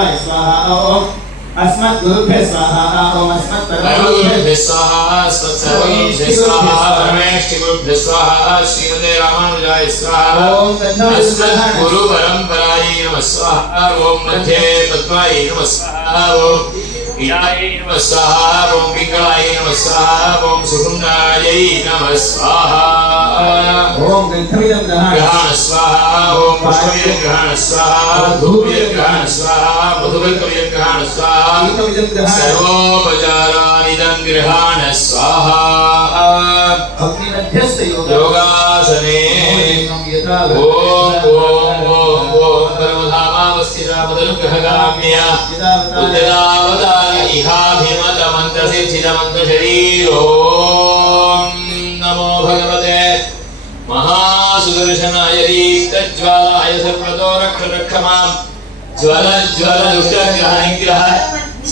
अस्मद्गुरुदेवाय स्वाहा ओम अस्मद्गुरुभ्यः स्वाहा ओम अस्मत्परमगुरुभ्यः स्वाहा अस्मत्सर्वगुरुभ्यः स्वाहा परमेष्ठिगुरुभ्यः स्वाहा श्रीमते रामानुजाय स्वाहा ओम अस्मद्गुरुपरम्परायै नमः स्वाहा ओम मध्ये पद्मायै नमः स्वाहा ओम ईशायै नमः स्वाहा ओम पिंगलायै नमः स्वाहा ओम सुषुम्नायै नमः स्वाहा ओम ग्रहणं ग्रहण स्वाहा ओम पुष्पं ग्रहण स्वाहा धूपं ग्रहण स्वाहा मधुकं ग्रहण स्वाहा सर्वोपचारानिदं ग्रहण स्वाहा अग्निमध्यस्थ योगासने ओम ओम ओम ओम परमधामावस्थिता मदनुग्रहकाम्या उद्यतावतारि इहाभिमतमन्तसिद्धितमन्तशरीरो नमो भगवते महासुदर्शनाय दीप्तज्वालाय सर्वतो रक्षमां ज्वल ज्वल दुष्टग्रह निग्रह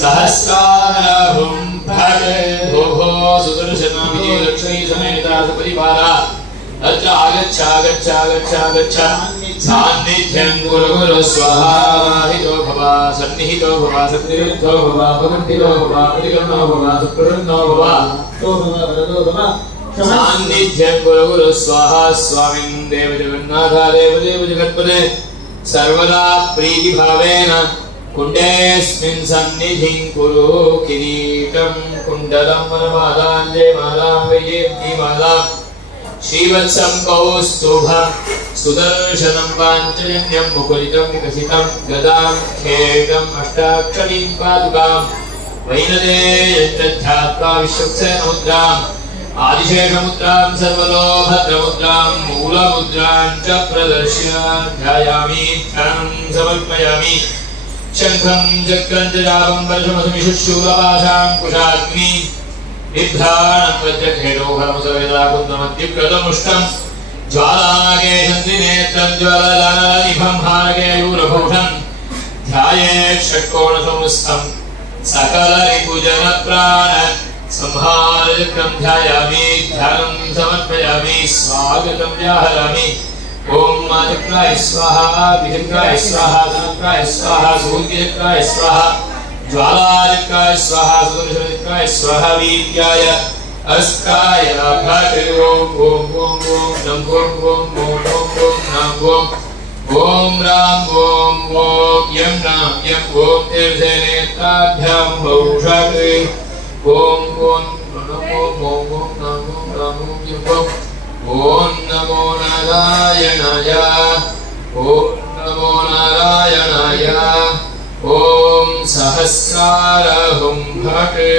सहस्रारहुं भजे भो सुदर्शना विजयलक्ष्मी समेता सपरिवारा अत्र आगच्छ आगच्छ आगच्छ आगच्छ सान्निध्यं गुरु गुरु स्वाहा वाहितो भव सन्निहितो भव सत्रितो भव भगवन्तितो भव प्रतिगमनो भव सुप्रन्नो भव तो भव वरदो भव सान्निध्यं गुरु गुरु स्वाहा स्वामिन् देव जगन्नाथा देव देव जगत्पते सर्वदा प्रीतिभावेन कुण्डेऽस्मिन् सन्निधिं कुरु किरीटं कुण्डलं वनमालाञ्जयमालां वैजयन्तीमालां श्रीवत्सं कौस्तुभं सुदर्शनं पाञ्चजन्यं मुकुलितं विकसितं गदां खेटम् अष्टाक्षरीं पादुकां वैनदेयञ्च विश्वक्सेनमुद्राम् आदिशेषमुद्रां सर्वलोभद्रमुद्रां मूलमुद्रां च प्रदर्श्य ध्यायामि ध्यानं समर्पयामि शङ्खं चक्रं च चापं वर्षमसुमिषुशूलपाशां कुशाग्नि बिभ्राणं वज्रखेटोहरमुसवेदाकुन्दमद्युक्तमुष्टं ज्वालाकेशन्त्रिनेत्रं ज्वललालिभं हारकेयूरभूषं ध्यायेत् षट्कोणसंस्थं सकलरिपुजनप्राण संहारकं ध्यायामि ध्यानं समर्पयामि स्वागतं व्याहरामि ओम मादिक्राय स्वाहा विधिक्राय स्वाहा धनक्राय स्वाहा सूर्यक्राय स्वाहा ज्वालादिक्राय स्वाहा सुदर्शनक्राय स्वाहा वीर्याय अस्काय भट ओम ओम ओम ओम नम ओम ओम ओम ओम नम ओम ओम राम ओम ओम यम नाम यम ओम तीर्थनेत्राभ्यां बहुषाते ओम ओम नमो ओम ओम नमो नमो यम ओम नमो नारायणाय ओम नमो नारायणाय ओम सहस्रारहुं भटे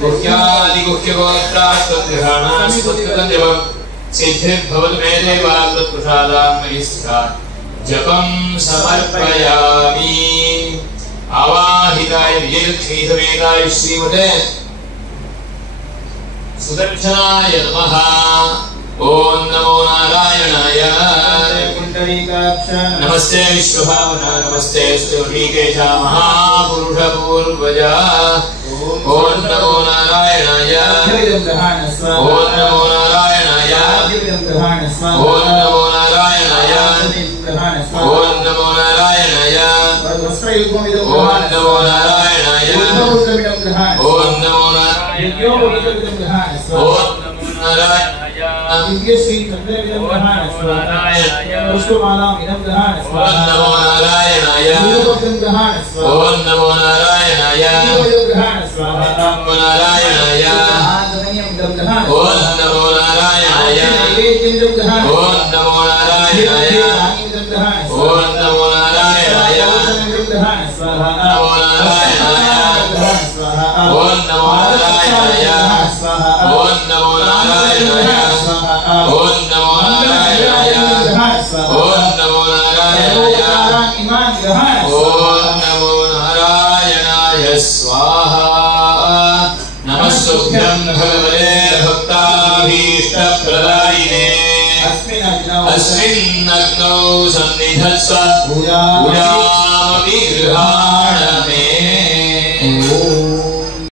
गुह्यादिगुह्यगोत्रास्तद्ग्रहणास्त्वत्कृतं सिद्धिर्भवतु मे देवात्मप्रसादान् मयि स्यात् जपं समर्पयामि आवाहिताय विजयलक्ष्मी समेताय श्रीमते सुदर्शनाय नमः ओम नमो नारायणाय नमस्ते विश्वभावना नमस्ते स्तुतिकेशा महापुरुष पूर्वजा ओम नमो नारायणाय ओम नमो नारायणाय ओम नमो नारायणाय ओम नमो नारायणाय ओम नमो नारायणाय ओम नमो नारायणाय ओम नारायणाय दिव्य श्री चंद्रविदं ग्रहाण स्वाहा पुष्पमालां इदं ग्रहाण स्वाहा ओम नमो नारायणाय नीलवक्त्रं ग्रहाण स्वाहा ओम नमो नारायणाय नीलवक्त्रं ग्रहाण स्वाहा नमो नारायणाय आदरणीयं इदं ग्रहाण ओम नमो नारायणाय नैवेद्यं ग्रहाण ओम नमो नारायणाय इदं ग्रहाण ओम नमो नारायणाय इदं ग्रहाण स्वाहा नमो नारायणाय स्वाहा ओम नमो नारायणाय स्वाहा ओम नमो नारायणाय ओम नमो नारायणाय ओम नमो नारायणाय ओम नमो नारायणाय स्वाहा नमस्तुभ्यं भगवते भक्ताभीष्टप्रदायिने अस्मिन् अग्नौ सन्निधत्स्व पूजामपि गृहा